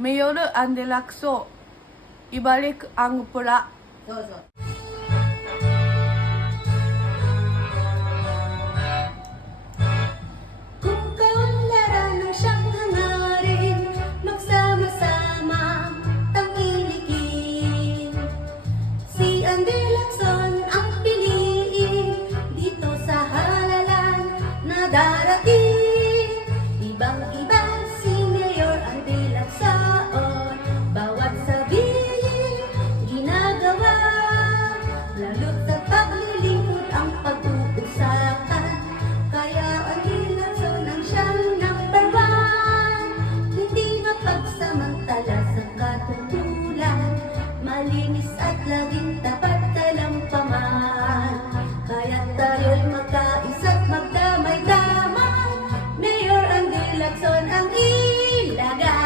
Mayor ang Delacso, ibalik ang pula. Kung kaunlaran ng siyang hangarin, magsama-sama tangilikin. Si Andy Lacson ang piliin dito sa halalan na darating. Ibang-iba si Mayor Andy Lacson, bawat sabihin ginagawa. Lalo't sa paglilingkod ang pag-uusapan, kaya Andy Lacson ang siyang number one. Hindi mapagsamantala sa katutulan, malinis at laging tapat talampaman. Kaya tayo'y magkaisa't magdamay-damay, Mayor Andy Lacson ang ilagay.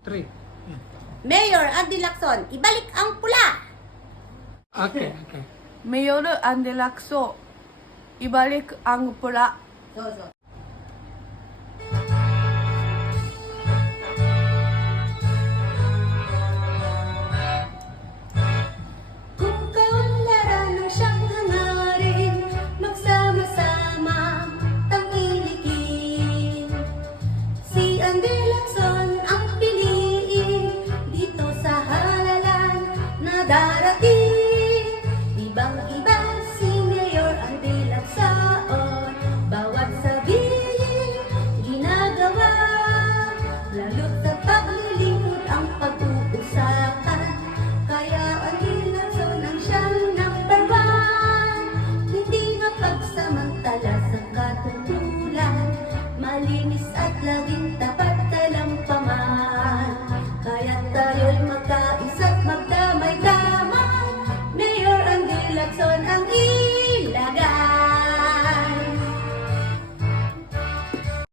3. Mayor Andy Lacson, ibalik ang pula. Okay. Mayor ang Delacso, ibalik ang pula. Kung kaunlaran ng siyang hangarin, magsama-sama tangilikin. Si Andy Lacson ang piliin dito sa halalan na darating. Ibang-iba si Mayor Andy Lacson, bawat sabihin ginagawa. Lalo't sa paglilingkod ang pag-uusapan, kaya Andy Lacson ang siyang number one. Hindi mapagsamantala sa katutulan, malinis at laging tapat